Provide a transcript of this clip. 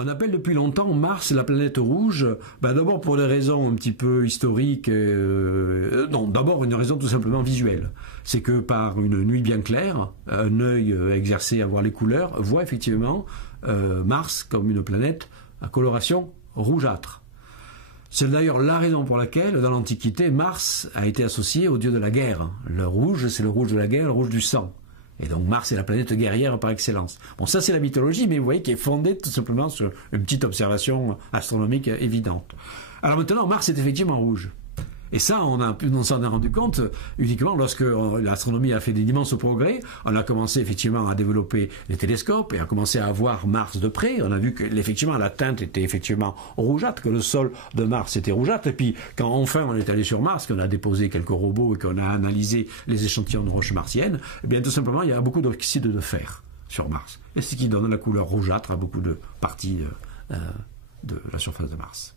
On appelle depuis longtemps Mars la planète rouge, d'abord pour des raisons un petit peu historiques, non, d'abord une raison tout simplement visuelle. C'est que par une nuit bien claire, un œil exercé à voir les couleurs voit effectivement Mars comme une planète à coloration rougeâtre. C'est d'ailleurs la raison pour laquelle, dans l'Antiquité, Mars a été associé au dieu de la guerre. Le rouge, c'est le rouge de la guerre, le rouge du sang. Et donc Mars est la planète guerrière par excellence. Bon, ça c'est la mythologie, mais vous voyez qui est fondée tout simplement sur une petite observation astronomique évidente. Alors maintenant, Mars est effectivement rouge. Et ça, on s'en est rendu compte uniquement lorsque l'astronomie a fait d'immenses progrès. On a commencé effectivement à développer les télescopes et à commencer à voir Mars de près. On a vu que effectivement la teinte était effectivement rougeâtre, que le sol de Mars était rougeâtre. Et puis quand enfin on est allé sur Mars, qu'on a déposé quelques robots et qu'on a analysé les échantillons de roches martiennes, eh bien tout simplement il y a beaucoup d'oxyde de fer sur Mars. Et ce qui donne la couleur rougeâtre à beaucoup de parties de la surface de Mars.